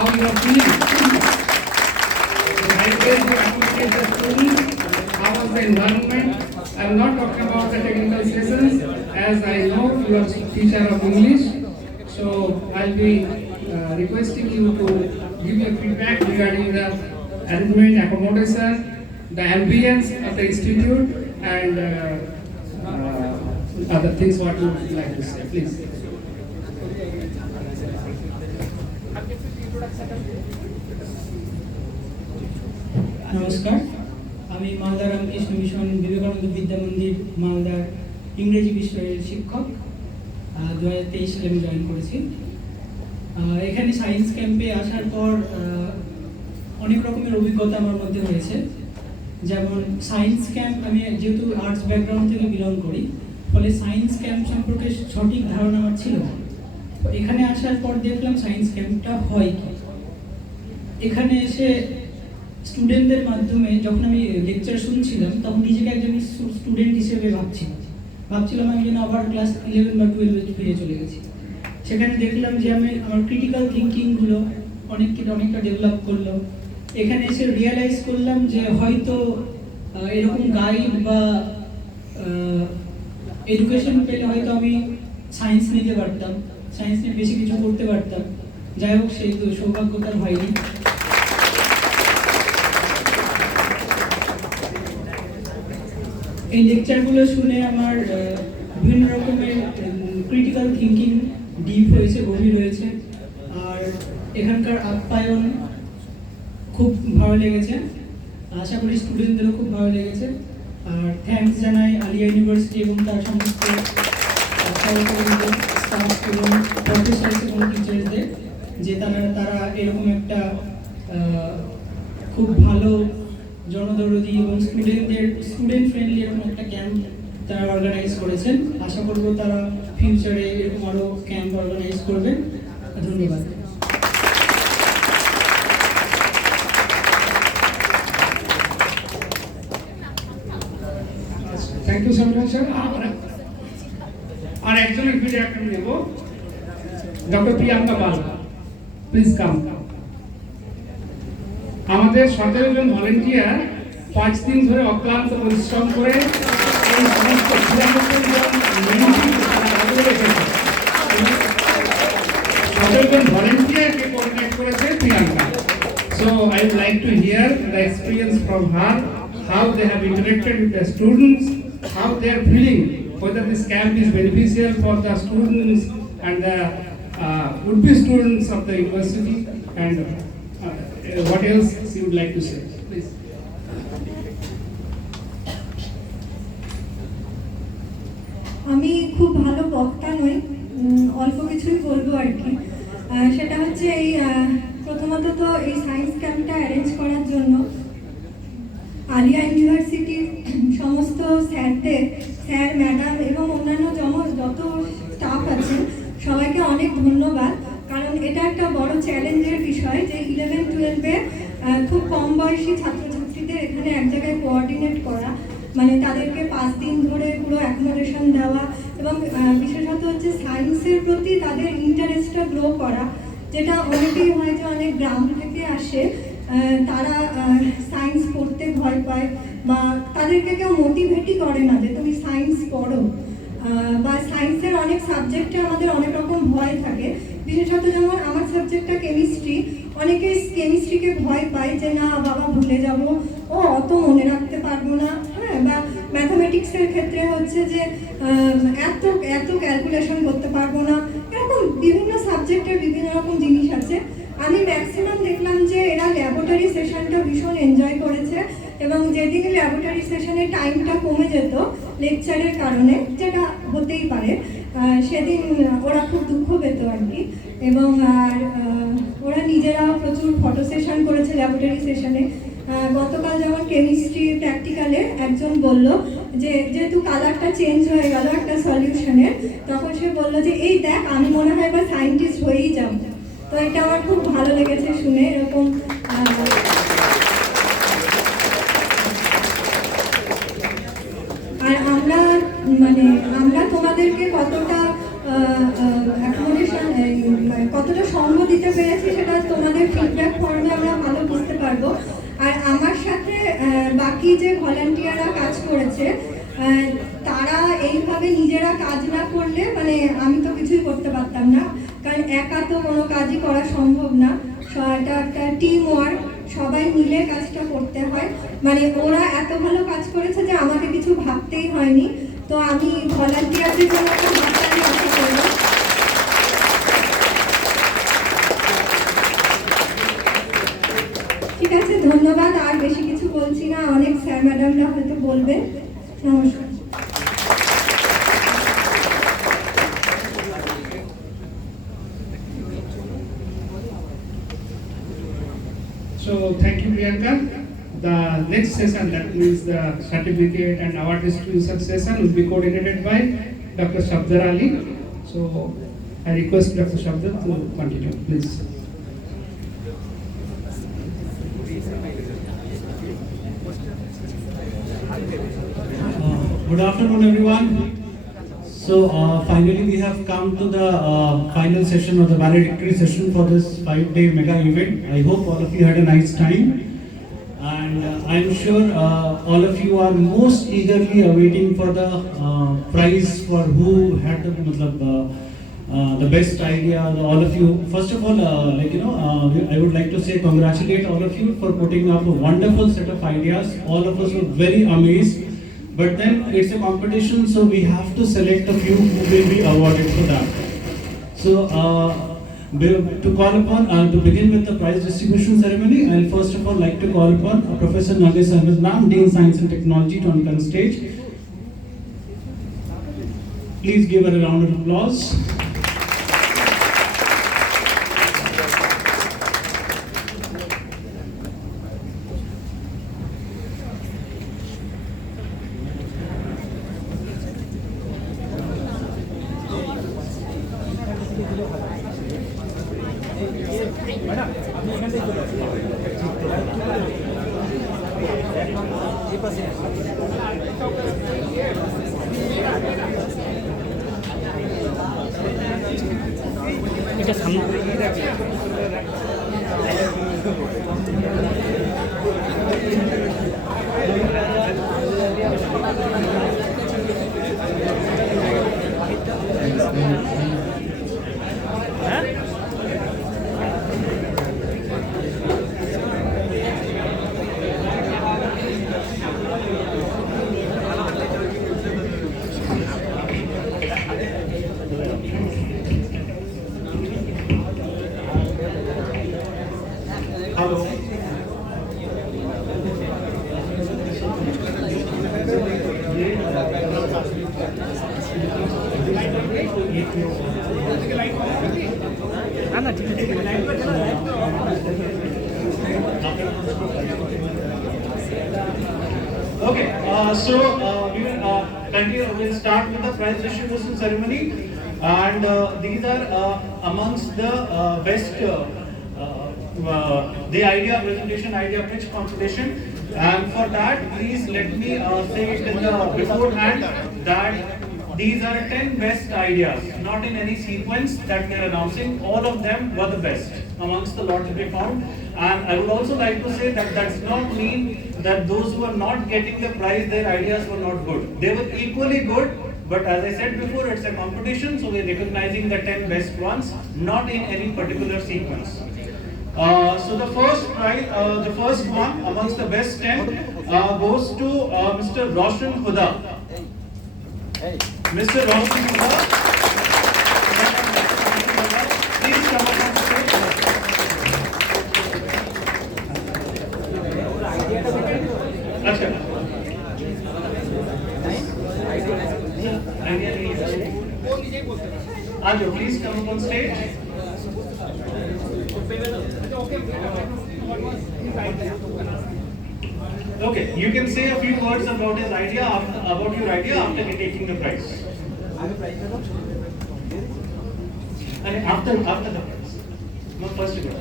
how you are feeling. I guess you appreciate the students, how was the environment. I am not talking about the technical sessions, as I know you are teacher of English. So I'll be requesting you to give me feedback regarding the arrangement, accommodation, the ambience of the institute, and other things what you would like to say. Please. নমস্কার, আমি মালদা রামকৃষ্ণ মিশন বিবেকানন্দ বিদ্যা মন্দির মালদার ইংরেজি বিষয়ের শিক্ষক। 2023 সালে আমি জয়েন করেছি। এখানে সায়েন্স ক্যাম্পে আসার পর অনেক রকমের অভিজ্ঞতা আমার মধ্যে হয়েছে। যেমন সায়েন্স ক্যাম্প, আমি যেহেতু আর্টস ব্যাকগ্রাউন্ড থেকে বিলং করি, ফলে সায়েন্স ক্যাম্প সম্পর্কে সঠিক ধারণা আমার ছিল না। তো এখানে আসার পর দেখলাম সায়েন্স ক্যাম্পটা হয় কি। এখানে এসে স্টুডেন্টদের মাধ্যমে যখন আমি লেকচার শুনছিলাম, তখন নিজেকে একজন স্টুডেন্ট হিসেবে ভাবছিলাম আমি যেন আবার ক্লাস 11 বা 12 ফিরে চলে গেছি। সেখানে দেখলাম যে আমি আমার ক্রিটিক্যাল থিঙ্কিংগুলো অনেকটা ডেভেলপ করলো। এখানে এসে রিয়েলাইজ করলাম যে হয়তো এরকম গাইড বা এডুকেশন পেলে হয়তো আমি সায়েন্স নিতে পারতাম, সায়েন্স নিয়ে বেশি কিছু করতে পারতাম। যাই হোক, সেই সৌভাগ্যটা হয়নি। এই লেকচারগুলো শুনে আমার বিভিন্ন রকমের ক্রিটিক্যাল থিঙ্কিং ডিপ হয়েছে, গভীর হয়েছে। আর এখানকার আপ্যায়ন খুব ভালো লেগেছে, আশা করি স্টুডেন্টদেরও খুব ভালো লেগেছে। আর থ্যাঙ্কস জানাই আলিয়া ইউনিভার্সিটি এবং তার সমস্ত সহকর্মীদের, স্টাফ এবং প্রফেসর এবং টিচার্সদের, যে তারা এরকম একটা খুব ভালো জনদরদি এবং স্টুডেন্ট ফ্রেন্ডলি এরকম একটা ক্যাম্প তারা অর্গানাইজ করেছেন। আশা করব তারা ফিউচারে এরকম আরও ক্যাম্প অর্গানাইজ করবেন। ধন্যবাদ। Thank you so much sir. আর একজনের ফিডব্যাক আমি নেব, doctor Priyanka Pal, please come. আমাদের 17 জন ভলেন্টিয়ার 5 দিন ধরে অক্লান্ত পরিশ্রম করে এই সমস্ত 94 জন ভলেন্টিয়ারকে কোঅর্ডিনেট করেছে Priyanka. So I would like to hear the experience from her, how they have interacted with the students, how they are feeling, whether this camp is beneficial for the students and the would-be students of the university, and what else you would like to say, please. আমি খুব ভালো বক্তা নই, অল্প কিছুই বলবো আর কি। সেটা হচ্ছে এই প্রথমত তো এই সায়েন্স ক্যাম্পটা অ্যারেঞ্জ করার জন্য আলিয়া ইউনিভার্সিটির সমস্ত স্যার ম্যাডাম এবং অন্যান্য যত স্টাফ আছেন সবাইকে অনেক ধন্যবাদ। কারণ এটা একটা বড় চ্যালেঞ্জের বিষয় যে 11-12-এ খুব কম বয়সী ছাত্রছাত্রীদের এখানে এক জায়গায় কোঅর্ডিনেট করা, মানে তাদেরকে 5 দিন ধরে পুরো অ্যাকোমোডেশন দেওয়া এবং বিশেষত হচ্ছে সায়েন্সের প্রতি তাদের ইন্টারেস্টটা গ্রো করা, যেটা অনেকেই হয় যে অনেক গ্রাম থেকে আসে, তারা সায়েন্স পড়তে ভয় পায় বা তাদেরকে কেউ মোটিভেটই করে না যে তুমি সায়েন্স পড়ো, বা সায়েন্সের অনেক সাবজেক্টে আমাদের অনেক রকম ভয় থাকে। বিশেষত যেমন আমার সাবজেক্টটা কেমিস্ট্রি, অনেকে কেমিস্ট্রিকে ভয় পায় যে না বাবা ভুলে যাব, ও অত মনে রাখতে পারবো না, হ্যাঁ, বা ম্যাথামেটিক্সের ক্ষেত্রে হচ্ছে যে এত ক্যালকুলেশন করতে পারবো না, এরকম বিভিন্ন সাবজেক্টের বিভিন্ন রকম জিনিস আছে। আমি ম্যাক্সিমাম দেখলাম যে এরা ল্যাবরেটরি সেশনটা ভীষণ এনজয় করেছে এবং যেদিন ল্যাবরেটরি সেশনের টাইমটা কমে যেত লেকচারের কারণে, যেটা হতেই পারে, সেদিন ওরা খুব দুঃখ পেত আর কি। এবং আর ওরা নিজেরাও প্রচুর ফটো সেশন করেছে ল্যাবরেটরি সেশনে। গতকাল যেমন কেমিস্ট্রি প্র্যাকটিক্যালে একজন বলল যে যেহেতু কালারটা চেঞ্জ হয়ে গেল একটা সলিউশনের, তখন সে বলল যে এই দেখ আমি মনে হয় এবার সায়েন্টিস্ট হয়েই যাব। তো এটা আমার খুব ভালো লেগেছে শুনে। এরকম আর আমরা তোমাদেরকে কতটা অ্যাকোমোডেশন কতটা সঙ্গ দিতে পেরেছি সেটা তোমাদের ফিডব্যাক ফর্মে আমরা ভালো বুঝতে পারবো। আর আমার সাথে বাকি যে ভলান্টিয়াররা কাজ করেছে তারা এইভাবে নিজেরা কাজ না করলে মানে আমি তো কিছুই করতে পারতাম না, কারণ একা তো কোনো কাজই করা সম্ভব না। এটা একটা টিম ওয়ার্ক, সবাই মিলে কাজটা করতে হয়। মানে ওরা এত ভালো কাজ করেছে যে আমাকে কিছু ভাবতেই হয়নি। তো আমি ভলান্টিয়ারদের জন্য একটা হাততালি আশা করবো। ঠিক আছে, ধন্যবাদ। আর বেশি কিছু বলছি না, অনেক স্যার ম্যাডামরা হয়তো বলবেন। নমস্কার। So thank you, Priyanka. The next session, that means the certificate and award distribution session, will be coordinated by Dr. Shabdar Ali. So I request Dr. Shabdar to continue, please. Good afternoon, everyone. So finally we have come to the final session or the valedictory session for this 5-day mega event. I hope all of you had a nice time, and I'm sure all of you are most eagerly awaiting for the prize for who had the best idea. All of you, first of all, I would like to say congratulate all of you for putting up a wonderful set of ideas. All of us were very amazed. But then it's a competition, so we have to select a few who will be awarded for that. So to call upon, to begin with the prize distribution ceremony, I'll first of all like to call upon Professor Nagesh Ahmed Naam, Dean Science and Technology, to come on stage. Please give her a round of applause. Okay, we will continue. We'll start with the prize distribution ceremony, and these are amongst the best the idea presentation, idea pitch competition. And for that, please let me say it in the beforehand that these are 10 best ideas, not in any sequence that we are announcing. All of them were the best amongst the lot that we found. And I would also like to say that does not mean that those who are not getting the prize, their ideas were not good. They were equally good, but as I said before, it's a competition, so we're recognizing the 10 best ones, not in any particular sequence. So the first prize, the first one amongst the best 10 goes to Mr. Roshan Huda. Mr. Roshan Huda, please come up on stage. अच्छा Ajo, please come up on stage. Okay, you can say a few words about his idea, about your idea after taking the prize. And after the prize, not first you go.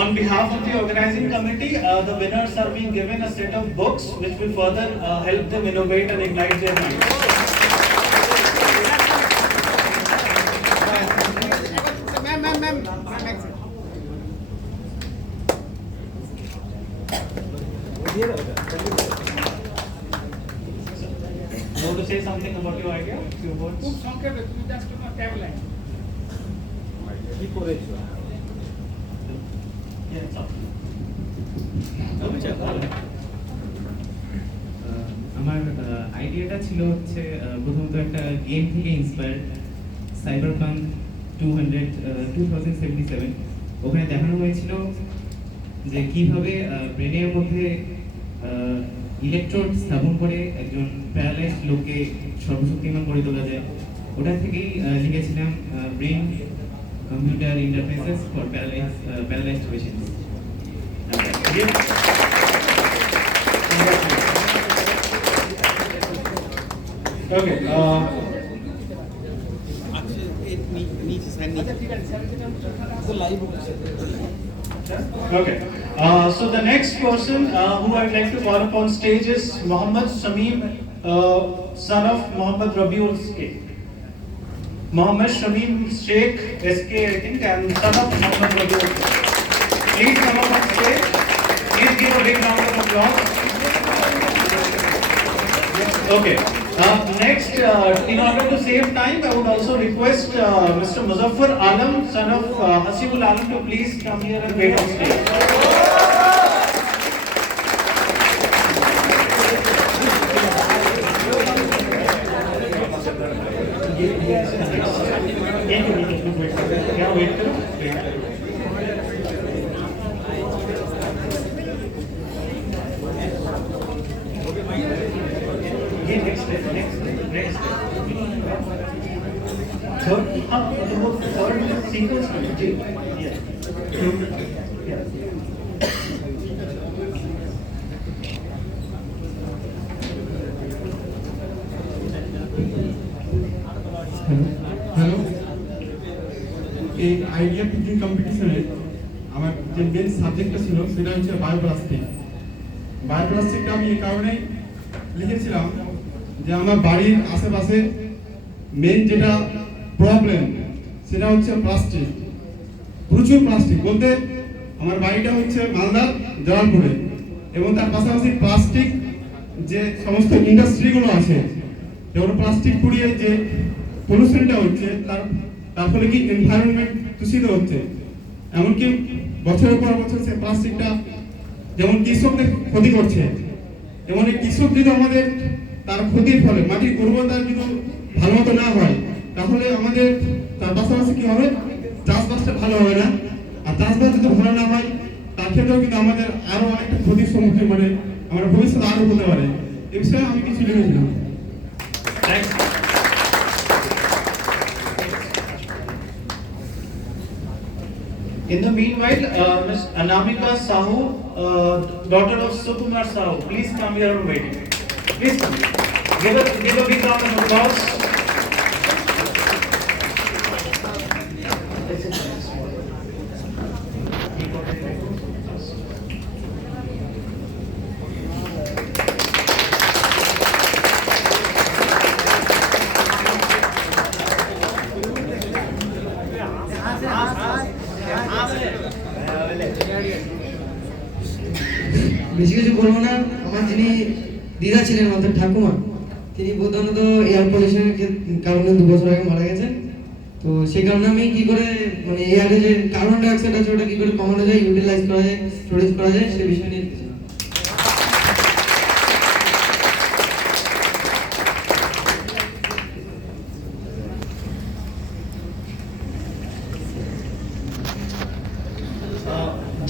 On on behalf of the organizing committee, the winners are being given a set of books which will further help them innovate and ignite their minds. You want to say something about your idea? Few words? Yeah, it's up. আমার আইডিয়াটা ছিল হচ্ছে প্রথমত একটা গেম থেকে inspired Cyberpunk 2077 ওখানে দেখানো হয়েছিল যে কিভাবে ব্রেনের মধ্যে ইলেকট্রোড স্থাপন করে একজন প্যারালাইজড লোককে সর্বশক্তিমান করে তোলা যায় ওটা থেকেই লিখেছিলাম brain computer interfaces for paralysed patients. Okay. Okay. So the next person who I'd like to call upon stage is Mohammed Shamim, son of Mohammed Rabiul Sheikh. Mohammed Shamim Sheikh, SK I think, and son of Mohammed Rabiul Sheikh. Please come up on stage. Please give a big round of applause. Okay. Next, in order to save time, I would also request Mr. Muzaffar Alam, son of Hasibul Alam, to please come here and wait on stage. Yeah, wait. Next. Third sequence. Yeah. Hello, এই idea pitching কম্পিটিশনে আমার যে মেন সাবজেক্টটা ছিল সেটা হচ্ছে বায়োপ্লাস্টিক। বায়োপ্লাস্টিকটা আমি এই কারণে লিখেছিলাম যে আমার বাড়ির আশেপাশে মেন যেটা প্রবলেম সেটা হচ্ছে প্লাস্টিক, প্রচুর প্লাস্টিক। বলতে আমার বাড়িটা হচ্ছে মালদা জলালপুরে, এবং তার পাশাপাশি প্লাস্টিক যে সমস্ত ইন্ডাস্ট্রিগুলো আছে যেমন প্লাস্টিক পুড়িয়ে যে পলিউশনটা হচ্ছে তার ফলে কি এনভায়রনমেন্ট দূষিত হচ্ছে। এমনকি বছরের পর বছর সে প্লাস্টিকটা যেমন কৃষকদের ক্ষতি করছে, এবং এই কৃষক যদি আমাদের তার ক্ষতির ফলে মাটির উর্বরতা যদি ভালো মতো না হয় তাহলে আমাদের তার পাশাপাশি কি হবে, চাষবাসটা ভালো হবে না। আর চাষবাস যদি ভালো না হয় তার ক্ষেত্রেও কিন্তু আমাদের আরো অনেকটা ক্ষতির সম্মুখীন মানে আমরা ভবিষ্যতে আরো হতে পারে। এই বিষয়ে আমি কিছু লিখেছিলাম। In the meanwhile, Ms. Anamika Sahu, daughter of Sukumar Sahu, please come here and wait. Please come. Give a big round of applause. বেশি কিছু বলবো না। আমার যিনি দিদা ছিলেন আমাদের ঠাকুমা, তিনি প্রধানত এয়ার পলিউশনের কারণে 2 বছর আগে মারা গেছেন। তো সেই কারণে আমি কি করে মানে এয়ারে যে কার্বন ডাই অক্সাইড আছে ওটা কি করে কমানো যায়, ইউটিলাইজ করা যায়, স্টোরেজ করা যায় সে বিষয় নিয়ে লিখেছিলাম।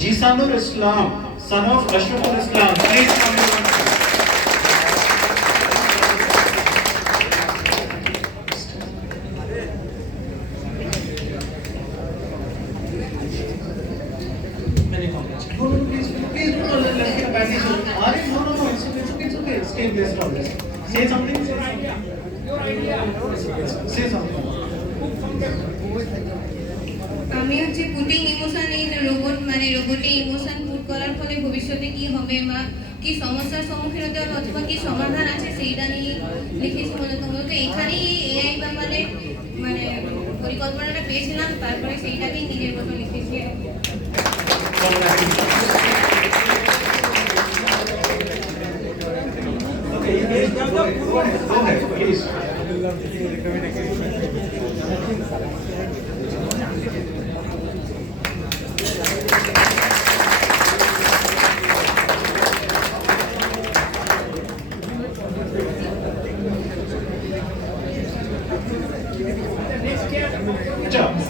Jisanur Islam, son of Ashraful Islam, please come here. Please do not let me a package. No, it's okay. Stay blessed on this. Say something. Say something. আমি হচ্ছে পুটিং ইমোশন ইন রোবট, মানে রোবটে emotion put করার ফলে ভবিষ্যতে কি হবে বা কি সমস্যার সম্মুখীন হতে হবে অথবা কি সমাধান আছে সেইটা নিয়ে লিখেছি। মূলত এখানেই এআই ব্যাপারে মানে পরিকল্পনাটা পেয়েছিলাম, তারপরে সেইটাকেই নিজের মতো লিখেছি।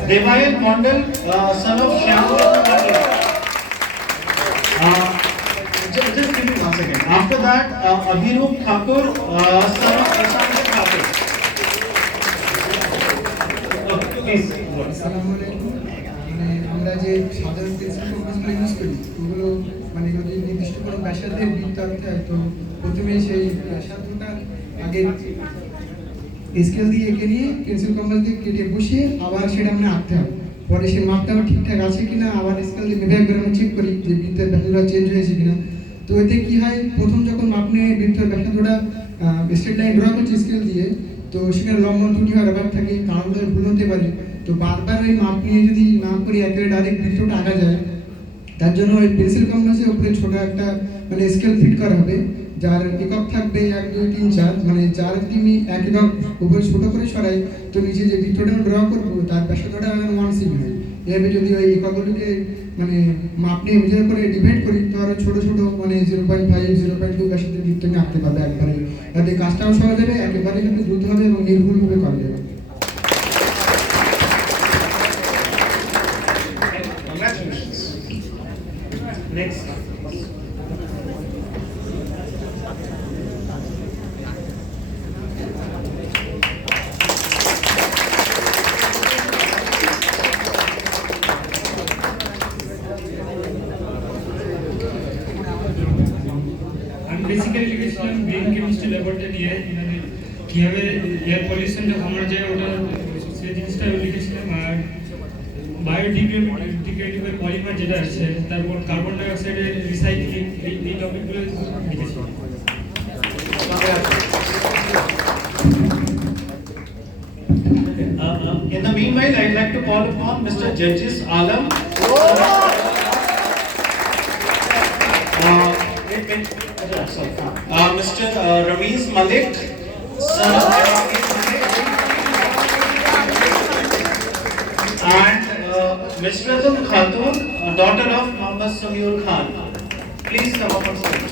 Devayan Mondal, son of Shyam. Just give me 1 second. After that, Abhirup Thakur, son of Prashant Thakur. Please. আসসালামু আলাইকুম। মানে আমরা যে সাধারণ পেন্সিল কম্পাসগুলো ইউজ করি ওগুলো মানে যদি নির্দিষ্ট কোনো ব্যাসার্ধের বৃত্ত আঁকতে হয় তো প্রথমে সেই ব্যাসার্ধটা আগে স্কেল দিয়ে এঁকে নিয়ে পেন্সিল কম্পাস দিয়ে কেটে বসিয়ে আবার সেটা আমরা আঁকতে হবে। পরে সেই মাপটা আবার ঠিকঠাক আছে কিনা আবার স্কেল দিয়ে ভেবে একবার আমরা চেক করি যে বৃত্তের ব্যাসার্ধটা চেঞ্জ হয়েছে কিনা। তো এতে কি হয়, প্রথম যখন মাপ নিয়ে বৃত্তের ব্যাসার্ধটা স্ট্রেট লাইন ড্র করছি স্কেল দিয়ে, তো সেখানে লম্বা ত্রুটি হওয়ার ব্যাপার থাকে, কারণগুলো ভুল হতে পারে। তো বারবার ওই মাপ নিয়ে যদি না করি একেবারে ডাইরেক্ট বৃত্তটা আঁকা যায়, তার জন্য ওই পেন্সিল কম্পাসের উপরে ছোট একটা মানে স্কেল ফিট করা হবে, যার একক থাকবে 1 2 3 4, মানে যার যদি আমি এক একক উপরে ছোট করে সরাই তো নিচে যে বৃত্তটা ড্র করবো তার ব্যাসার্ধটা 1 সেমি হয়। এভাবে যদি ওই এককগুলোকে মানে মাপ নিয়ে নিজের করে ডিভাইড করি তো আরো ছোট ছোট মানে 0.5 0.2 ব্যাসার্ধের বৃত্ত আমি আঁকতে পারবে একবারে। তাতে কাজটাও সহজ হবে, একেবারে কিন্তু দ্রুত হবে এবং নির্ভুলভাবে করা যাবে। Congratulations. Next. আমি বেসিক্যালি লিখেছিলাম গ্রিন কেমিস্ট্রি ল্যাবরেটরি নিয়ে, মানে কীভাবে এয়ার পলিউশনটা কমানো যায় ওটা সেই জিনিসটা লিখেছিলাম। আর বায়োডিগ্রেডেবল পলিমার যেটা আছে, তারপর কার্বন ডাই অক্সাইডের রিসাইক্লিং, এই টপিকগুলো লিখেছিলাম। In the meanwhile, I'd like to call upon Mr. Judges Alam. Mr. Ramiz Malik, son of Ramiz Malik, and Ms. Ratul Khatun, daughter of Muhammad Sameer Khan. Please come up on stage.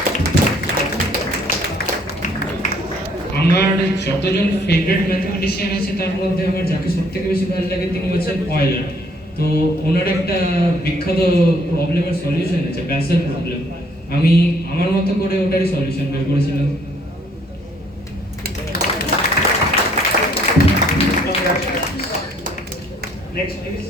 আমার যতজন favourite mathematician আছে তার মধ্যে আমার যাকে সবথেকে বেশি ভালো লাগে তিনি হচ্ছেন অয়েলার। তো ওনার একটা বিখ্যাত প্রবলেমের সলিউশন আছে, ব্যাসেল প্রবলেম। আমি আমার মতো করে ওটারই সলিউশন বের করেছিলাম। Next, please.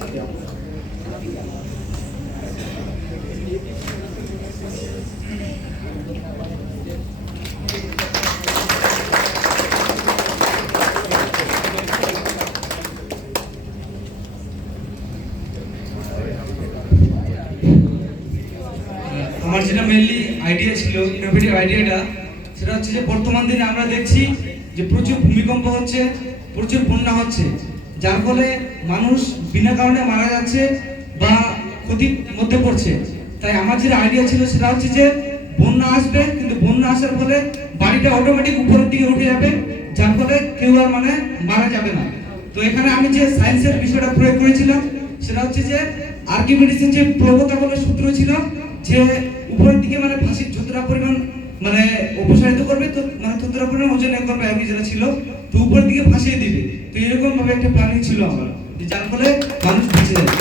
আমার যেটা মেইনলি আইডিয়া ছিল, ইনোভেটিভ আইডিয়াটা, সেটা হচ্ছে যে বর্তমান দিনে আমরা দেখছি যে প্রচুর ভূমিকম্প হচ্ছে, প্রচুর বন্যা হচ্ছে, যার ফলে মানুষ বিনা কারণে মারা যাচ্ছে বা ক্ষতির মধ্যে পড়ছে। তাই আমার যেটা আইডিয়া ছিল সেটা হচ্ছে যে বন্যা আসবে, কিন্তু বন্যা আসার ফলে বাড়িটা অটোমেটিক উপরের দিকে উঠে যাবে, যার ফলে কেউ আর মানে মারা যাবে না। তো এখানে আমি যে সায়েন্সের বিষয়টা প্রয়োগ করেছিলাম সেটা হচ্ছে যে আর্কিমিডিসের যে প্রবণতা বলে সূত্র ছিল যে উপরের দিকে মানে ফাঁসির যতটা পরিমাণ মানে অপসারিত করবে, তো মানে ততটা পরিমাণ ওজন এক করবে, আমি যেটা ছিল তো উপরের দিকে ফাঁসিয়ে দিবে। তো এরকম ভাবে একটা প্ল্যানিং ছিল আমার, যার ফলে মানুষ বেঁচে যায়।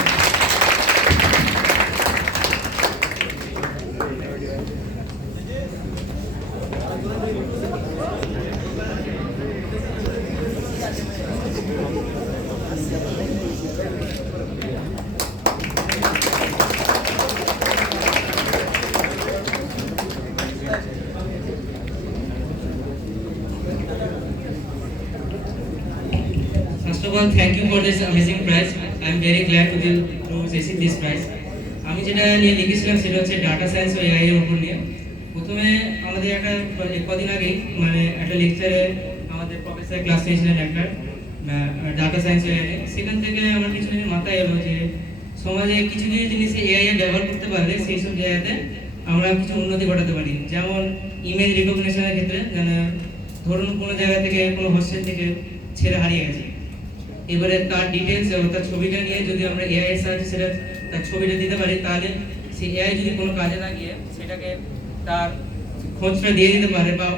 First of all, thank you for this amazing prize. I am very glad to receive this prize. আমি যেটা নিয়ে লিখেছিলাম সেটা হচ্ছে ডাটা সায়েন্স ও এআই এর উপর নিয়ে। প্রথমে আমাদের কদিন আগে মানে একটা লেকচারে আমাদের প্রফেসর ক্লাস নিয়েছিলেন একটা ডাটা সায়েন্স ও এআই। সেখান থেকে আমার কিছু জিনিস মাথায় এলো যে সমাজে কিছু কিছু জিনিস এআই এর ব্যবহার করতে পারলে সেই সব জায়গাতে আমরা কিছু উন্নতি ঘটাতে পারি। যেমন ইমেজ রিকগনিশনের ক্ষেত্রে ধরুন কোনো জায়গা থেকে কোনো হোস্টেল থেকে ছেলে হারিয়ে গেছে, এবারে তার ডিটেলস এবং তার ছবিটা নিয়ে যদি আমরা এআই এর সাহায্যে সেটা তার ছবিটা দিতে পারি, তাহলে সেই এআই যদি কোনো কাজে না গিয়ে সেটাকে তার খোঁজটা দিয়ে দিতে পারে বা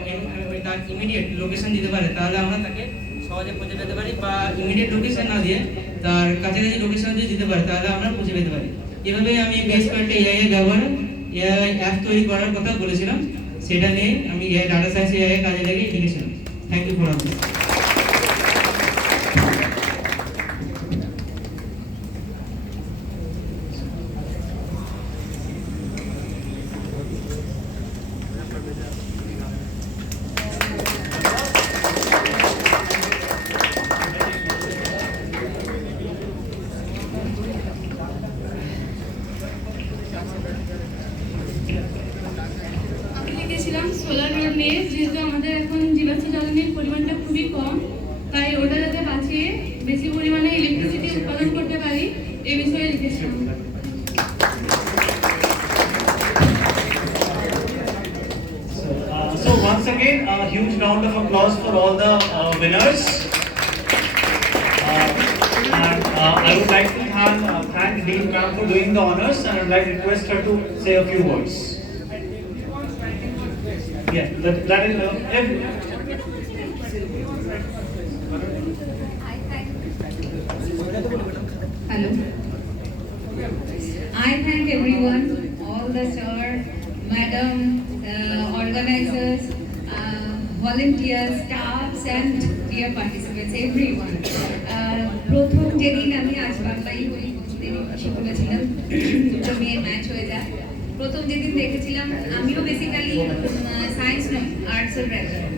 তার ইমিডিয়েট লোকেশন দিতে পারে, তাহলে আমরা তাকে সহজে খুঁজে পেতে পারি। বা ইমিডিয়েট লোকেশন না দিয়ে তার কাছাকাছি লোকেশন যদি দিতে পারে তাহলে আমরা খুঁজে পেতে পারি। এভাবে আমি বেশ কয়েকটা এআই এর ব্যবহার এআই অ্যাপ তৈরি করার কথা বলেছিলাম, সেটা নিয়ে আমি এআই ডাটা সায়েন্স এআই কাজে লাগিয়ে লিখেছিলাম। Thank you for all this. আমি লিখেছিলাম সোলার রোড নিয়ে, যেহেতু আমাদের এখন জীবাশ্ম জ্বালানির পরিমাণটা খুবই কম, তাই ওটা যাতে বাঁচিয়ে বেশি পরিমাণে ইলেকট্রিসিটি উৎপাদন করতে পারি এই বিষয়ে লিখেছিলাম। So once again, a huge round of applause for all the winners. I would like to thank Dean Ma'am for doing the honors, and I would like to request her to say a few words. Yeah, that is Hello. I thank everyone, all the sir, madam, organizers, volunteers, staffs and dear participants, everyone. প্রথম যেদিন আমি আজ বাংলায় বলি কিছু বলেছিলাম দুটো মেয়ের ম্যাচ হয়ে যায়, প্রথম যেদিন দেখেছিলাম আমিও বেসিক্যালি সায়েন্স নয় আর্টসের ব্যাকগ্রাউন্ড,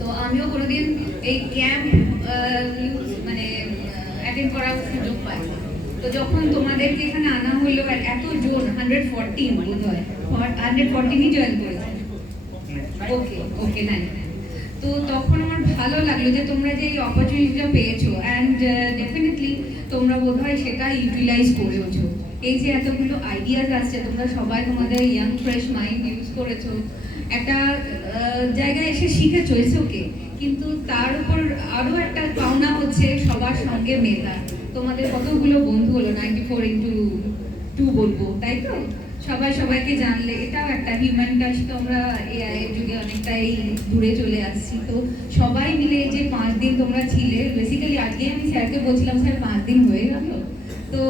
তো আমিও কোনোদিন এই ক্যাম্প মানে অ্যাটেন্ড করার সুযোগ পাই। তো যখন তোমাদেরকে এখানে আনা হইলো এত জন 114 বোধ হয় 114ই জয়েন করেছে, ওকে নাই, তো তখন আমার ভালো লাগলো যে তোমরা যে এই অপরচুনিটিটা পেয়েছো অ্যান্ড ডেফিনেটলি তোমরা বোধহয় সেটা ইউটিলাইজ করেওছো। এই যে এতগুলো আইডিয়াস আসছে, তোমরা সবাই তোমাদের ইয়াং ফ্রেশ মাইন্ড ইউজ করেছো, একটা জায়গায় এসে শিখেছো, ইটস ওকে, কিন্তু তার উপর আরও একটা পাওনা হচ্ছে সবার সঙ্গে মেলা। তোমাদের কতগুলো বন্ধু হলো 94x2 বলবো, তাই তো? সবাই সবাইকে জানলে এটাও একটা হিউম্যান টাচ। তো আমরা এআই এর যুগে অনেকটাই দূরে চলে আসছি, তো সবাই মিলে যে 5 দিন তোমরা ছিলে, বেসিক্যালি আজকে আমি স্যারকে বলছিলাম স্যার 5 দিন হয়ে গেল, তো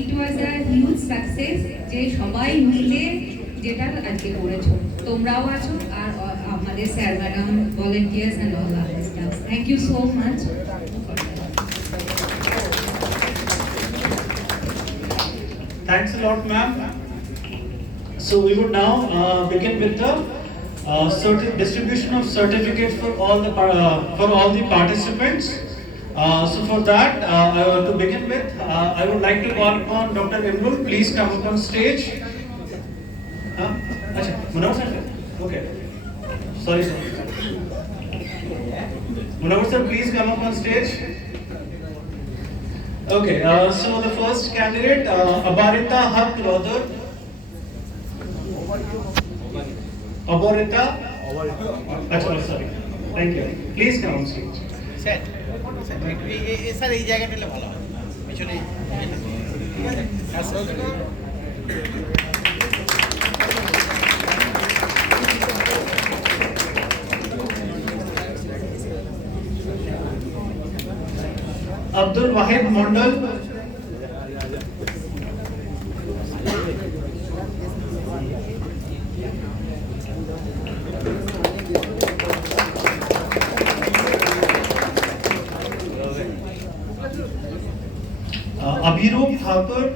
ইট ওয়াজ আ হিউজ সাকসেস যে সবাই মিলে যেটা আজকে করেছো। তোমরাও আছো আর আমাদের sir madam volunteers and all other staff, thank you so much. Thanks a lot, ma'am. So we would now begin with the distribution of certificates for all the participants. So for that, to begin with, I would like to call upon Dr. Imrul. Please come up on stage. Munawar sir. Okay. Sorry, sir. Munawar sir, please come up on stage. Okay, so the first candidate, Abarita Haq Lodar. Abarita. Sorry. Thank you. Please come on stage. Sir sir এই জায়গাটা হলে ভালো হয়, পিছনে ঠিক আছে। Abdul Wahid Mondal. Abhirup Thakur.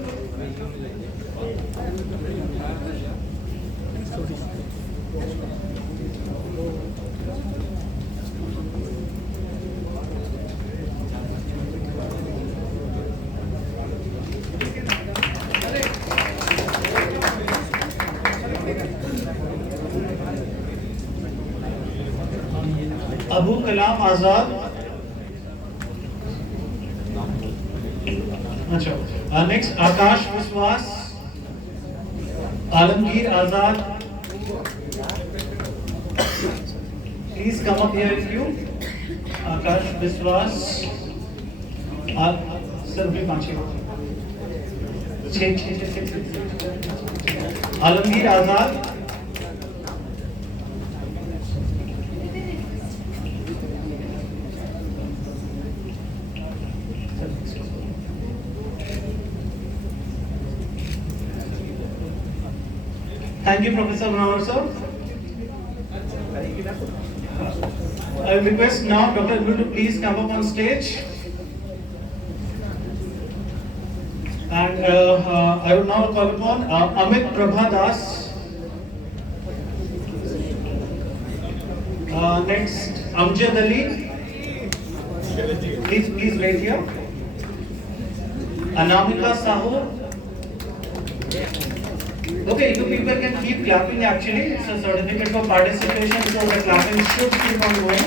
Kalam आजाद. अच्छा, next आकाश विश्वास, आलमगीर आजाद. Please come up here if you. आकाश विश्वास. सर भी 6 आलमगीर आजाद. Thank you, Professor Munawar sir. I will request now Dr. Abdul to please come up on stage. And I would now call upon Amit Prabha Das. Next, Amjad Ali. Please wait here. Anamika Sahu. Okay, you people can keep clapping actually. It's a certificate for participation, so the clapping should keep on going.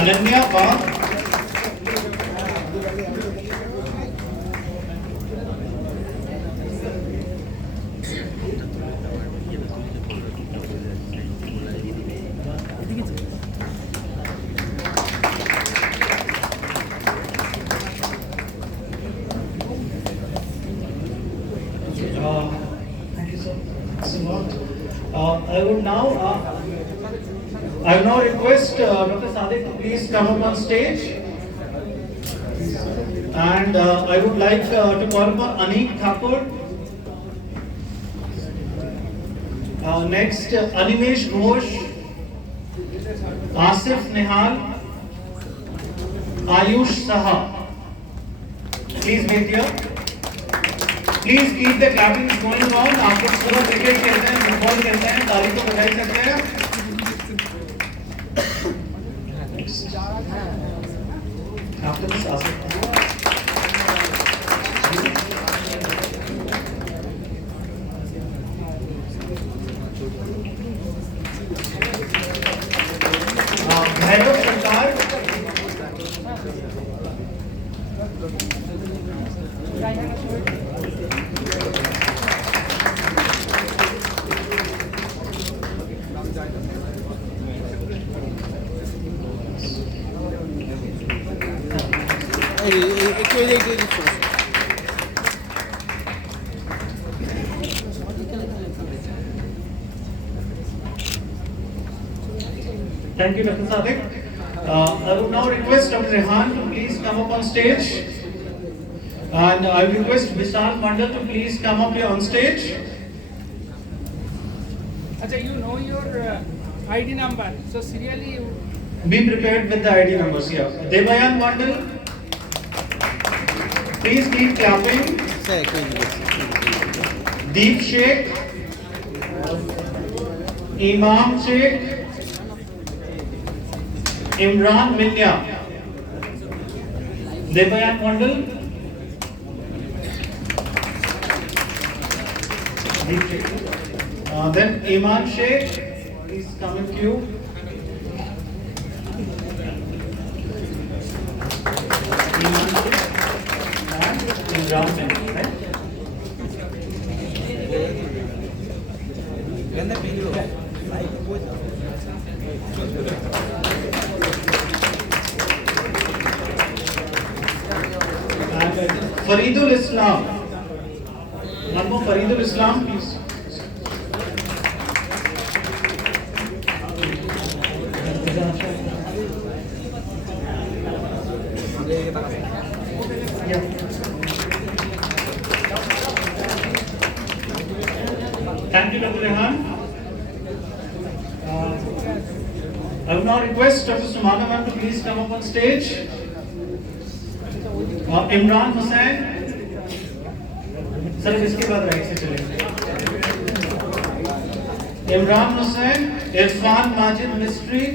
Ananya Bhatt. Thank you so much. I will now request Dr. Sadiq to please come up on stage. And I would like to call upon Anik Thakur. Next, Animesh Ghosh, Asif Nihal, Ayush Saha. Please wait here. Please keep the clapping going on. आप लोग पूरा क्रिकेट खेलते हैं, फुटबॉल खेलते हैं, ताली तो बजा ही सकते हैं. After this, Asif. Bhairav Shankar. Thank you, Dr. Sadiq. I would now request Dr. Rehan to please come up on stage. And I will request Vishal Mandal to please come up here on stage. Acha, you know your ID number, so serially you... Be prepared with the ID numbers here. Devayan Mandal. Please keep clapping. Deep Sheikh. Imam Sheikh. Imran Minya. Devayan Mandal. Deep Sheikh. Then Iman Sheikh. Please come in queue. Imran Minya, right? Faridul Islam. One more Faridul Islam, please. Yeah. Thank you, Dr. Rehan. I will now request Dr. Sumana ma'am to please come up on stage. Imran Hussain. Sir इसके बाद राइट से चलेंगे. Imran Hussain, Irfan Majid Mystery.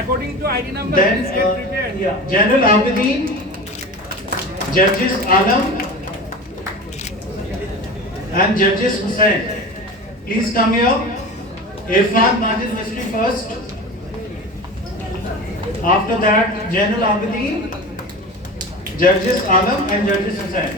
According to ID number, Then, please get prepared. General Abidin, Judges Alam, and Judges Hussain. Please come here. Irfan Majid Mystery first. After that, General Abidin, Judges Alam, and Judges Hussain.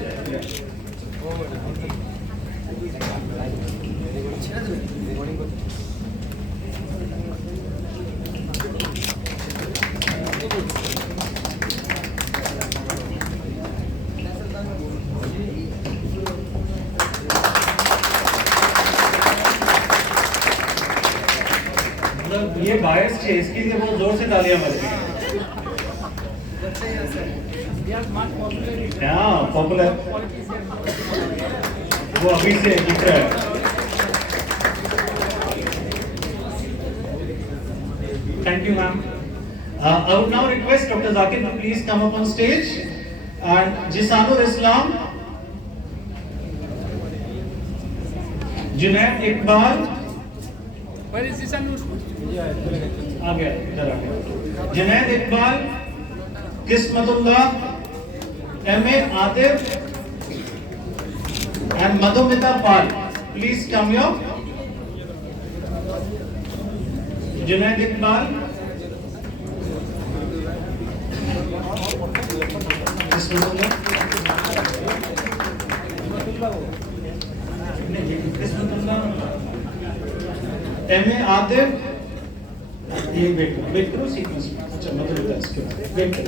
ये बायस है, इसके लिए बहुत जोर से तालियां बज रही हैं। हाँ, पॉपुलर। वो अभी से दिख रहा है। Thank you, ma'am. I would now request Dr. Zakir to please come up on stage, and Jisanur Islam, Junaid Iqbal. Where is this one? आ गया, इधर आ गया। जुनैद इकबाल, किस्मतुल्लाह, M.A. आदिफ, and Madhumita Pal. Please come here. Junaid Iqbal, किस्मतुल्लाह, M.A. आदिफ, ये वेट करो सीक्वेंस में। अच्छा मतलब इसके बाद वेट करो।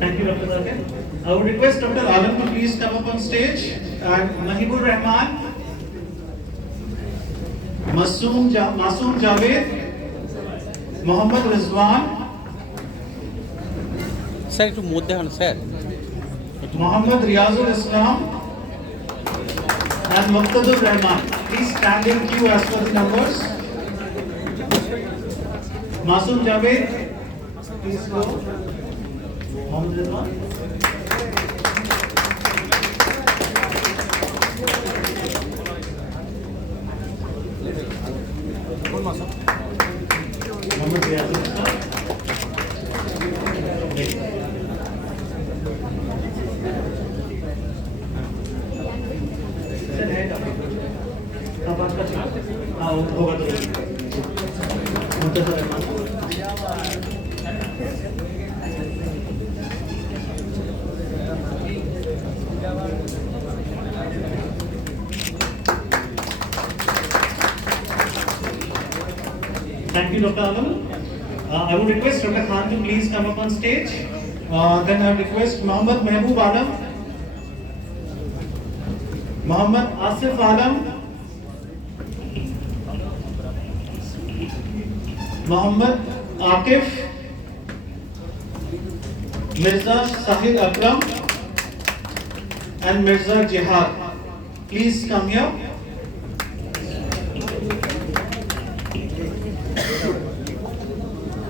Thank you, Dr. Zakir. I would request Dr. Alam to please come up on stage, and Mahibur Rahman, Masoom Javed, Mohammad Rizwan, sir একটু মধ্যে হন sir Mohammad Riyazul Islam, and Muqtadur Rahman. Please stand in queue as per the numbers. Masoom Javed, please go. Mohammad Rizwan. Mohammad Riyazul Islam. Thank you, Dr. Alam. I would request Dr. Khan to please come up on stage. Then I would request Mohammad Mehboob Alam, Mohammad Asif Alam, Mohammad Akif, Mirza Sahil Akram, and Mirza Jihad. Please come here.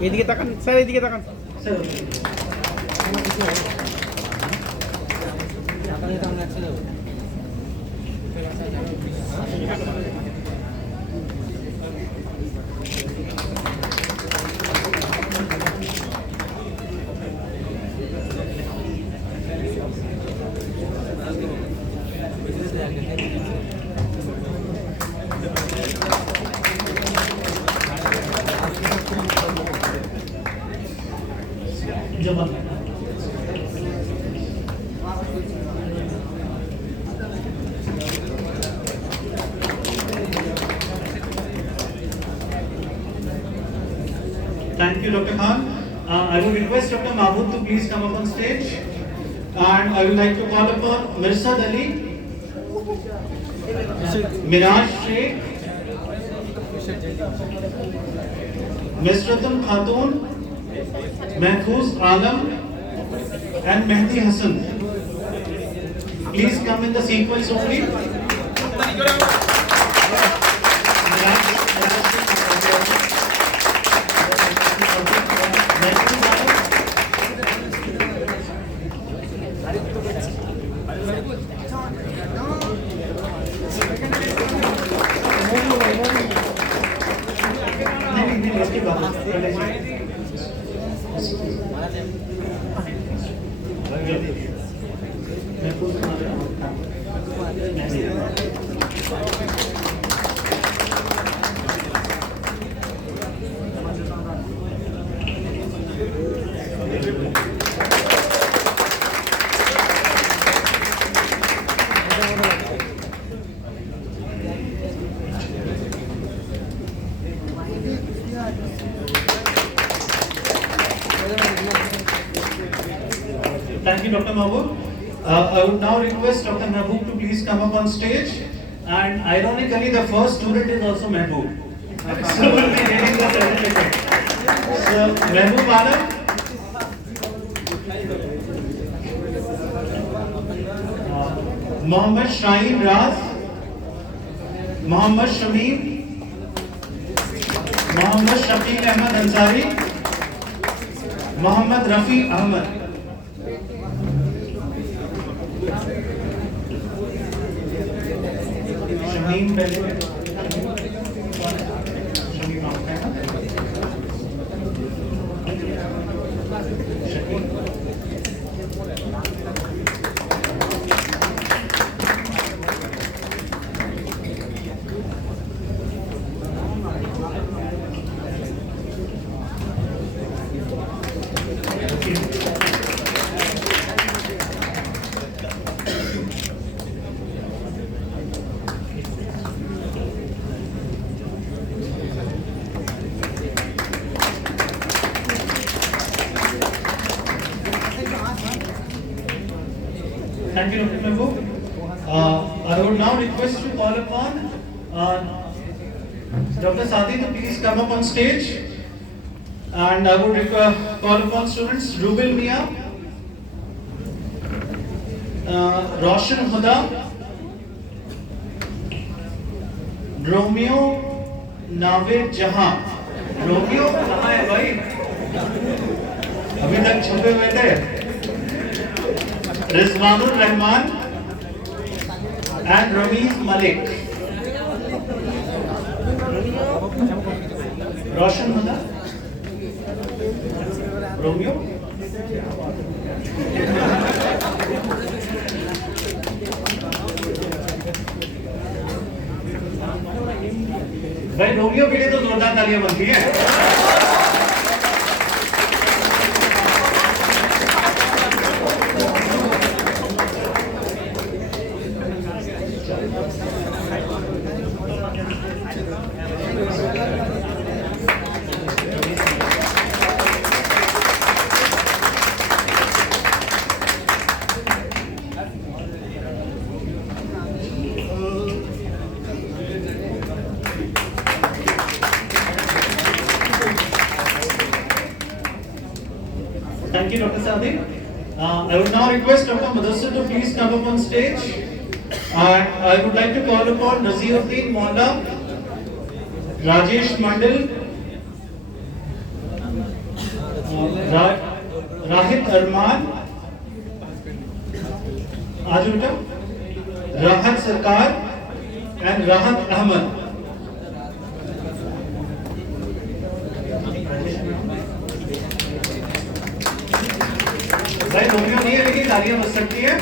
এদিকে তাকান স্যার এদিকে তাকান Sir. Jamal. Thank you, Dr. Khan. I would request Dr. Mahmood to please come up on stage. And I would like to call upon Mirsad Ali, Miraj शेख, मिसरतुल खातून, महफूज आलम and Mehdi Hassan. Please come in the sequence only. Thank you, Dr. Mahbub. I would now request Dr. Mahbub to please come up on stage. And ironically, the first student is also Mahbub. So we'll be getting the certificate. So, Mahbub Alam. Mohammad Shaheen Raz. Mohammad Shameem. Mohammad Shafiq Ahmed Ansari. Mohammad Rafi Ahmed. Shameem पहले Shameem नाम है ना Thank you, Dr. Mahbub. I would now request to call upon Dr. Sadi to please come up on stage. And I would call upon students Rubil Mia, Roshan Huda, Romeo Navid Jahan. Romeo कहाँ है भाई? अभी तक छुपे हुए थे. Rizwanur Rahman and Ramiz Malik. Roshan Huda, Romeo. भाई रोमियो के लिए तो जोरदार तालियां बनती हैं. Thank you, Dr. Sadi. I would now request Dr. Mudassir to please come up on stage. And I would like to call upon Naziruddin Monda, Rajesh Mandal, Rahit Arman, Ajuta, Rahat Sarkar, and Rahat Ahmed. भाई रोमियो नहीं है लेकिन तालियां बज सकती है.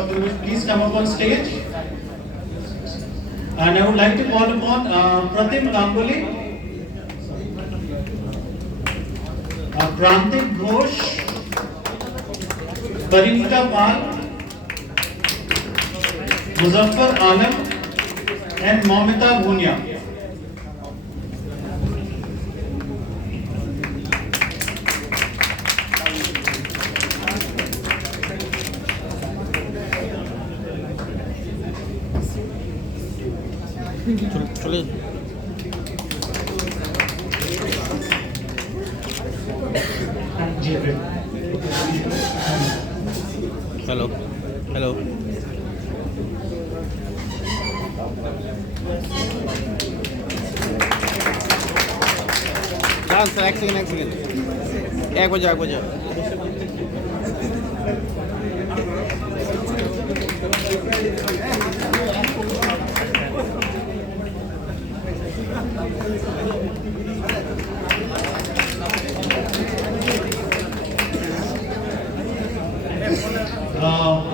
Dr. Will please come up on stage. And I would like to call upon Pratim Ganguly, Prantik Ghosh, Parinita Pal, Muzaffar Alam, and Momita Bhunia. চলে hello hello দাঁড়ান স্যার এক সেকেন্ড এক বাজে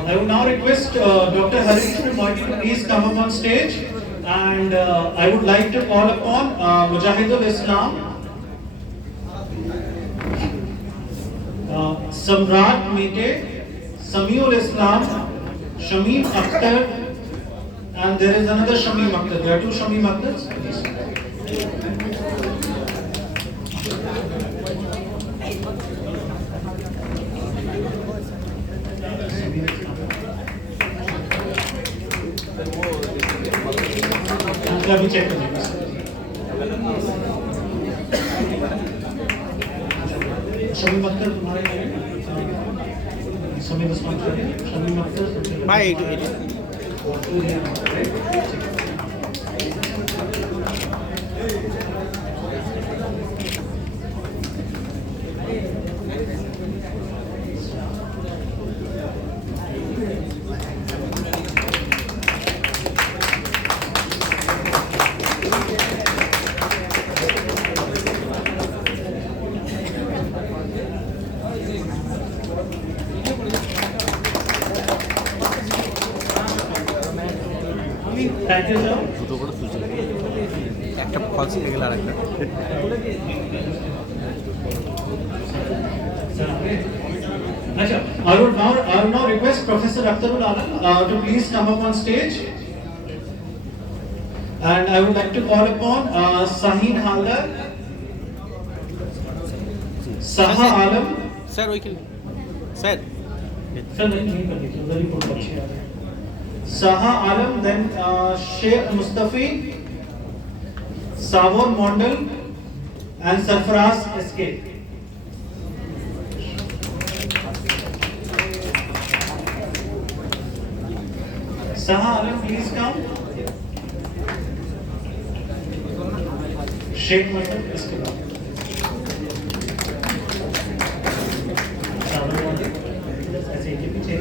I would now request Dr. Harish Moiti to please come up on stage, and I would like to call upon Mujahidul Islam, Samrat Mete, Samiul Islam, Shamim Akhtar, and there is another Shamim Akhtar. There are two Shamim Akhtars. अभी चेक करिए शमीम अख्तर तुम्हारे शमीम उस्मान शमीम अख्तर भाई Thank you, sir. দুটো করে সুযোগ একটা ফলস হয়ে গেল আরেকটা I would now request Professor Akhtarul Alam to please come up on stage, and I would like to call upon Sahin Haldar, Saha Alam. Sir ওইখানে স্যার Sir, नहीं कर दीजिए, उधर ही फोटो अच्छी आ रही है. Saha Alam, then Sheikh Mustafi, Savon Mondal, and Sarfaraz SK. Saha Alam, please come. Sheikh Mondal, इसके बाद. Savon Mondal, ऐसे एक ही पीछे.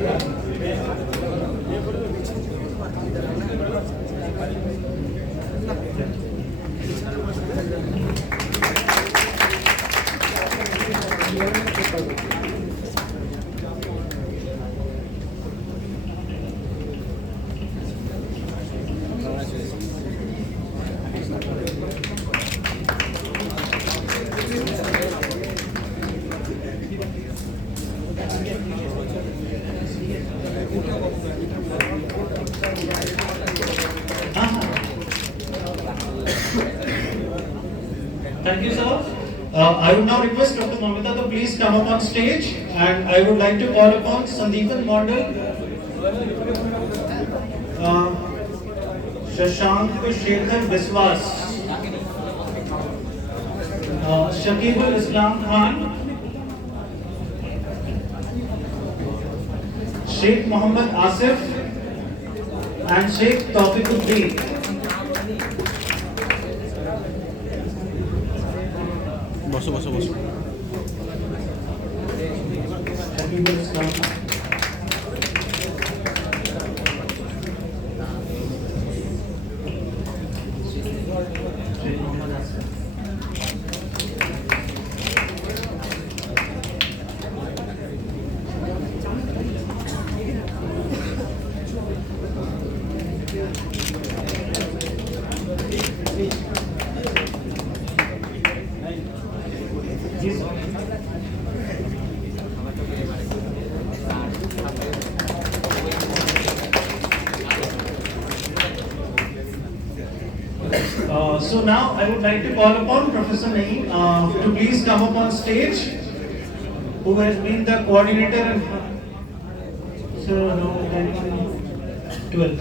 Thank you, sir. I would now request Dr. Mamita to please come up on stage, and I would like to call upon Sandeepan Mondal, Shashank Shekhar Biswas, Shakibul Islam Khan, Sheikh Muhammad Asif, and Sheikh Tawfiquddin. বসো বসো বসো Shakibul Islam Khan. Sheikh Muhammad Asif. So now I would like to call upon Professor Naeem to please come up on stage, who has been the coordinator and so now 12.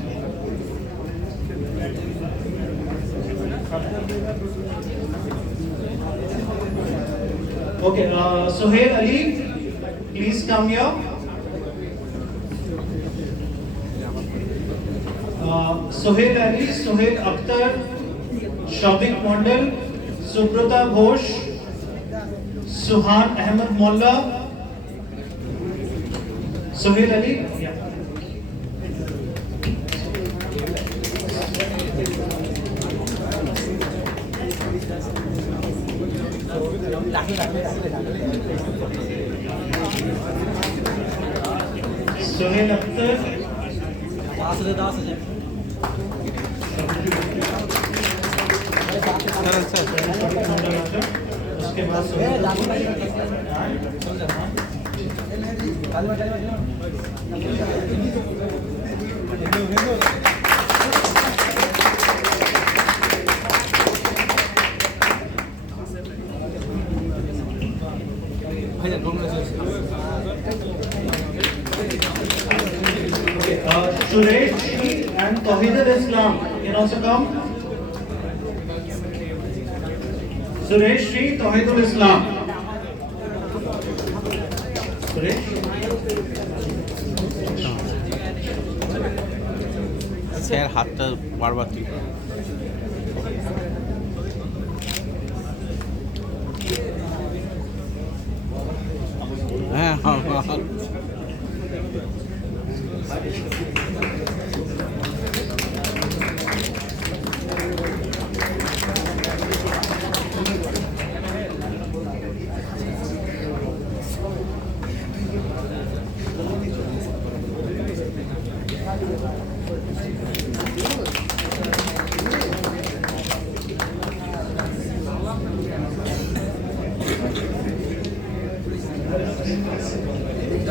Okay, Sohail Ali, please come here. Sohail Ali, Sohail Akhtar, Shobik Mondal, Subrata Ghosh, Suhan Ahmed Molla, Sohail Ali. Yeah. Sohail Akhtar. उसके बाद Suresh and Tawheedul Islam can also come. Suresh Shri, Tawheedul Islam. Suresh. Sir হাতটা বারবার তুই হ্যাঁ হ্যাঁ হ্যাঁ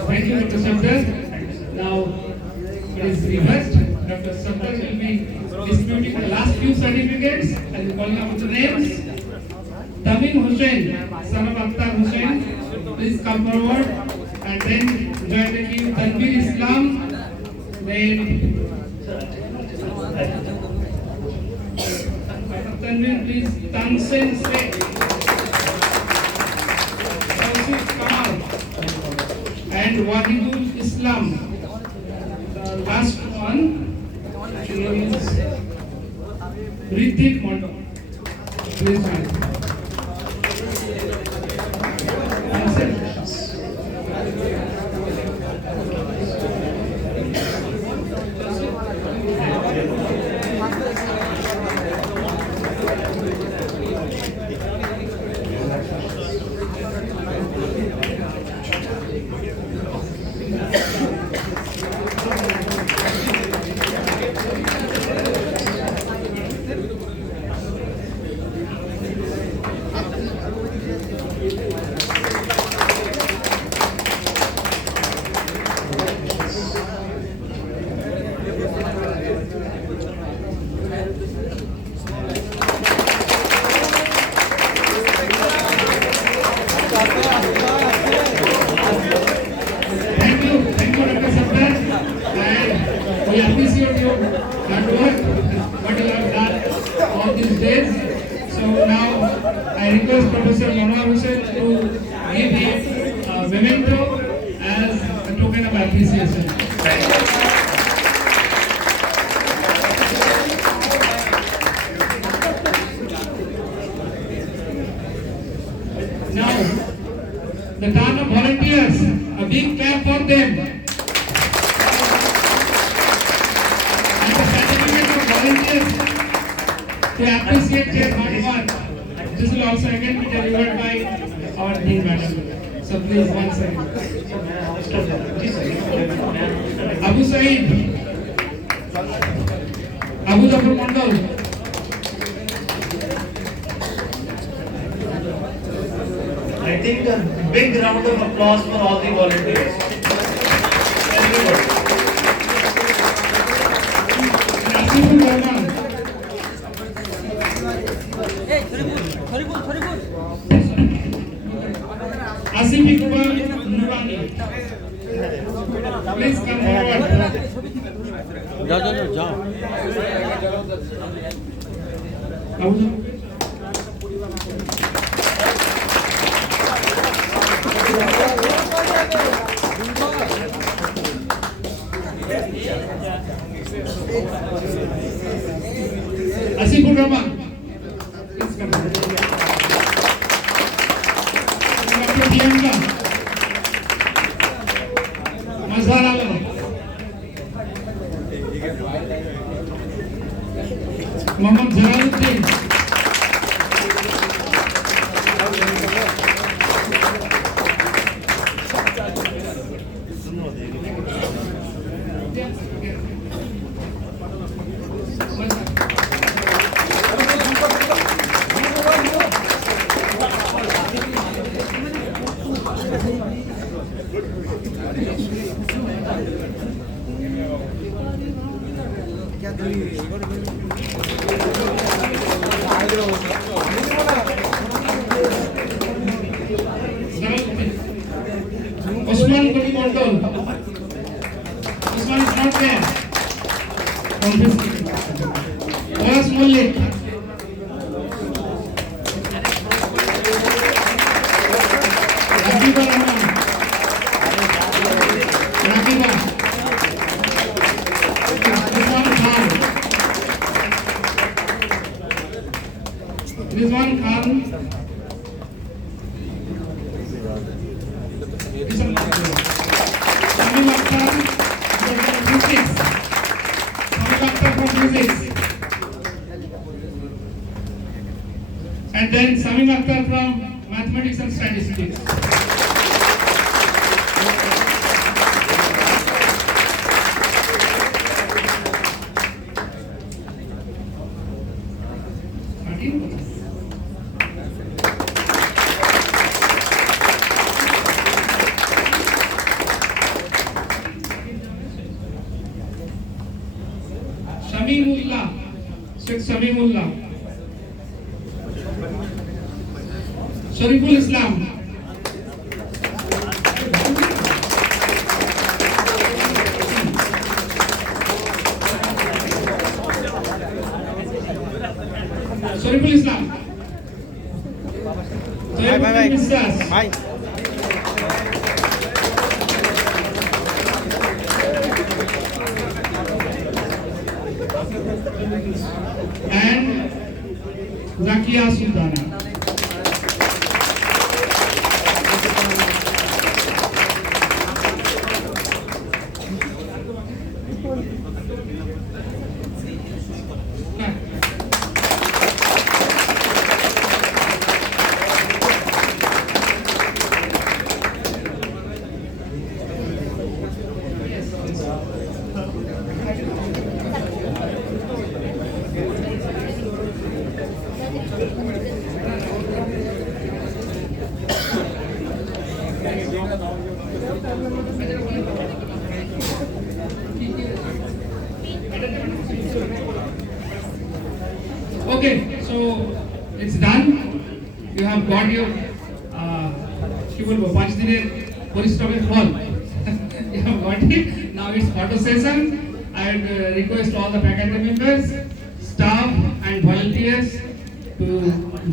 Thank you, Dr. Sabdar. Now, it is reversed. Dr. Sabdar will be distributing the last few certificates and calling out the names. Tamim Hussain, son of Akhtar Hussain, please come forward. And then join the queue. Tanvir Islam, then Tanvir, please. Tansen Sheikh, Tausif Kamal, and Wahidul Islam. The last one is Ritik Mondo. Please join. We appreciate your hard work, what you have done all these days. So now I request Professor Manwar Hussain to give him a memento as a token of appreciation. Now, the turn of volunteers, a big clap for them. Volunteers to appreciate their hard work. This will also again be delivered by our Dean Madam. So please, one second. Abu Saeed, Abu Zafar Mandal. I think a big round of applause for all the volunteers. Everybody. Asifur Rahman. Dr. Priyanka. Mazhar Alam. Mohammad Jalaluddin. Osman Goli Mondol. Osman is not there. Olas Malik. Rakiba Rahman. Rakiba. Rizwan Khan. Samim Akhtar from physics. Samim Akhtar from physics. And then Samim Akhtar from mathematics and statistics. Shamimullah, Sheikh Shamimullah. Shariful Islam. Shariful Islam. Bye. Misas. Bye. And Zakia Sultana. Okay, so it's done. You have got your কি বলবো 5 দিনের পরিশ্রমের ফল you have got it. Now it's photo session. I would request all the faculty members, staff and volunteers to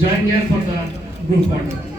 join here for the group photo.